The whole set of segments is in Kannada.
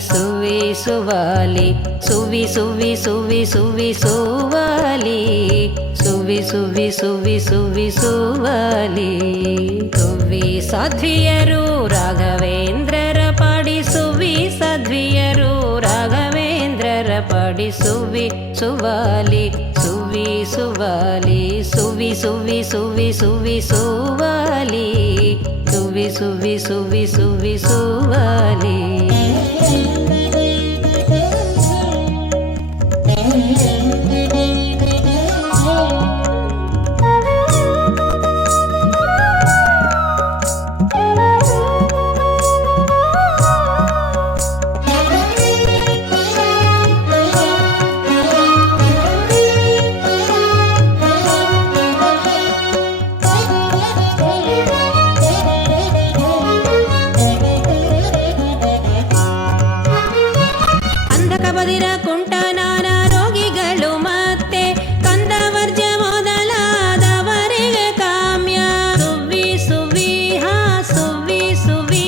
ಸುವಿ ಸುವಾಲಿ ಸುವಿ ಸುವಿ ಸುವಿ ಸುವಿ ಸುವಾಲಿ ಸುವಿ ಸುವಿ ಸುವಿ ಸುವಿ ಸುವಾಲಿ ಸುವಿ ಸಾಧ್ವಿಯರು ರಾಘವೇಂದ್ರರ ಪಾಡಿ ಸುವಿ ಸಾಧ್ವಿಯರು ರಾಘವೇಂದ್ರರ ಪಾಡಿ ಸುವಿ ಸುವಾಲಿ ಸುವಿ ಸುವಾಲಿ ಸುವಿ ಸುವಿ ಸುವಿ ಸುವಿ ಸುವಾಲಿ ಸುವಿ ಸುವಿ ಸುವಿ ಸುವಿ ಸುವಾಲಿ ಬದಿರ ಕುಂಟನಾನ ರೋಗಿಗಳು ಮತ್ತೆ ಕಂದವರ್ಜ ಮೊದಲಾದವರಿಗೆ ಕಾಮ್ಯ ಸುವಿ ಸುವಿ ಹಾ ಸುವಿ ಸುವಿ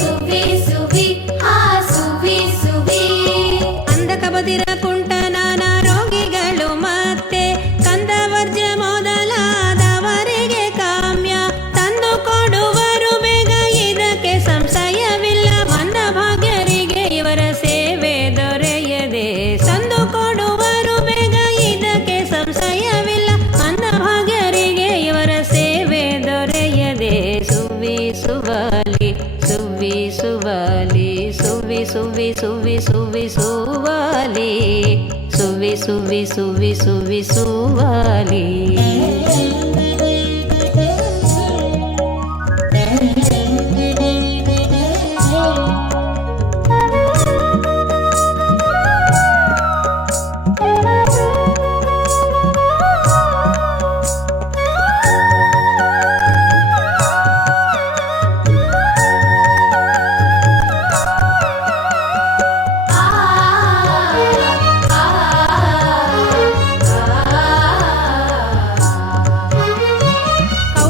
ಸುವಿ ಸುವಿ ಹಾ ಸುವಿ ಸುವಿ ಅಂಧಕ ಬದಿರ ಕುಂಟನಾನ ರೋಗಿಗಳು ಮತ್ತೆ ಕಂದವರ್ಜ ಮೊದಲಾದವರಿಗೆ ಕಾಮ್ಯ ತಂದು ಕೊಡುವರು ಬೇಗ ಇದಕ್ಕೆ ಸಂಶಯವಿಲ್ಲ ಮಂದ ಭಾಗ್ಯರಿಗೆ ಇವರ ಸೇವೆ ಸಂದು ಕೊಡುವರು ಬೇಗ ಇದಕ್ಕೆ ಸಂಶಯವಿಲ್ಲ ಮಂದ ಭಾಗ್ಯರಿಗೆ ಇವರ ಸೇವೆ ದೊರೆಯದೆ ಸುವಿ ಸುವಾಲಿ ಸುವಿ ಸುವಾಲಿ ಸುವಿ ಸುವಿ ಸುವಿ ಸುವಿ ಸುವಾಲಿ ಸುವಿ ಸುವಿ ಸುವಿ ಸುವಿ ಸುವಾಲಿ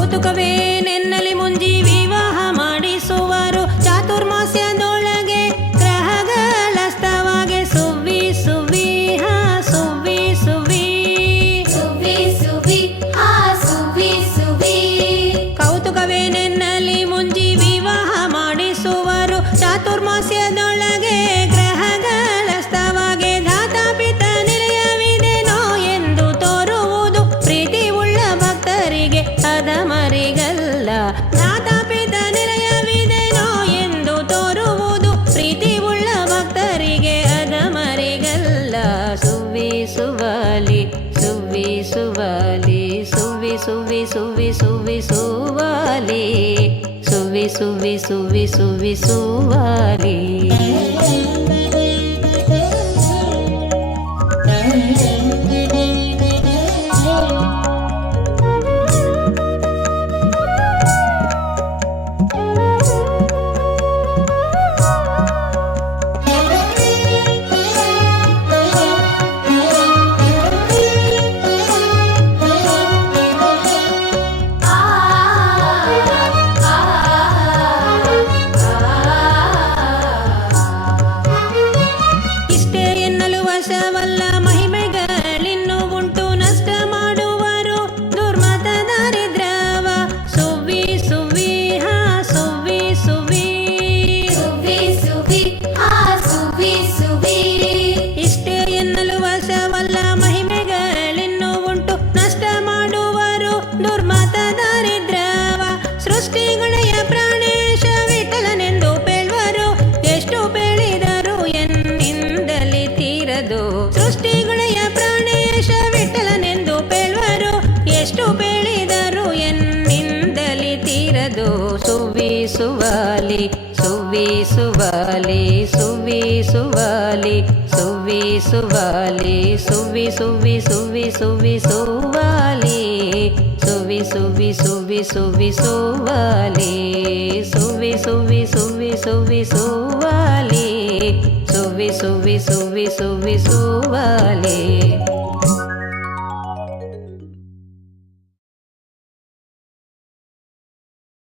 ಕೌತುಕವೇನೆನ್ನಲಿ ಮುಂಜಿ ವಿವಾಹ ಮಾಡಿಸುವರು ಚಾತುರ್ಮಾಸ್ಯದೊಳಗೆ ಗ್ರಹಗಳಸ್ತವಾಗೆ ಸುವಿ ಸುವಿ ಹಾ ಸುವಿ ಸುವಿ ಸುವಿ ಸುವಿ ಹಾ ಸುವಿ ಸುವಿ ಕೌತುಕವೇನೆನ್ನಲಿ ಮುಂಜಿ ವಿವಾಹ ಮಾಡಿಸುವರು ಚಾತುರ್ಮಾಸ್ಯದೊಳಗೆ ಗ್ರಹಗಳಸ್ತವಾಗೆ ಧಾತಾಪಿತ ನಿಲಯವಿದೆನೋ ಎಂದು ತೋರುವುದು ಪ್ರೀತಿ ಉಳ್ಳ ಭಕ್ತರಿಗೆ ಅದಮರಿಗಲ್ಲ ಧಾತಾಪಿತ ನಿಲಯವಿದೆನೋ ಎಂದು ತೋರುವುದು ಪ್ರೀತಿ ಉಳ್ಳ ಭಕ್ತರಿಗೆ ಅದಮರಿಗಲ್ಲ ಸುವಿ ಸುವಾಲಿ ಸುವಿ ಸುವಾಲಿ ಸುವಿ ಸುವಿ ಸುವಿ ಸುವಿ ಸುವಾಲಿ ಸುವಿ ಸುವಿ ಸುವಿ ಸುವಿ ಸುವಾಲಿ ವಲ್ಲ ಮಹಿಮೆಗಳಿನ್ನು ಉಂಟು ನಷ್ಟ ಮಾಡುವರು ದುರ್ಮತ ದಾರಿದ್ರ್ಯವ ಸುವಿ ಸುವಿ ಹಾ ಸುವಿ ಸುವಿ ಸುವಿ ಸುವಿ ಹಾ ಸುವಿ ಸುವಿ ಇಷ್ಟೇ ಎನ್ನಲು ವಶವಲ್ಲ ಮಹಿಮೆಗಳಿನ್ನು ಉಂಟು ನಷ್ಟ ಮಾಡುವರು ದುರ್ಮತ ದಾರಿದ್ರ್ಯವ ಸೃಷ್ಟಿಗುಣೆಯ ಪ್ರಾಣೇಶ ವಿಠಲನೆಂದು ಪೇಳ್ವರು ಎಷ್ಟು ಪೇಳಿದರು ಎನ್ನಿಂದಲಿ ತೀರದು ಸೃಷ್ಟಿಗುಣೆಯ ಪ್ರಾಣೇಶ ವಿಠಲನೆಂದು ಪೇಳ್ವರು ಎಷ್ಟು ಪೇಳಿದರು ಎನ್ನಿಂದಲಿ ತೀರದು ಸುವಿ ಸುವಾಲಿ ಸುವಿ ಸುವಾಲಿ ಸುವಿ ಸುವಾಲಿ ಸುವಿ ಸುವಾಲಿ ಸುವಿ ಸುವಿ ಸುವಿ ಸುವಿ ಸುವಾಲಿ ಸುವಿ ಸುವಿ ಸುವಿ ಸುವಿ ಸುವಾಲಿ ಸುವಿ ಸುವಿ ಸುವಿ ಸುವಿ ಸುವಾಲಿ ಸುವಿ ಸುವಿ ಸುವಿ ಸುವಿ ಸುವಾಲಿ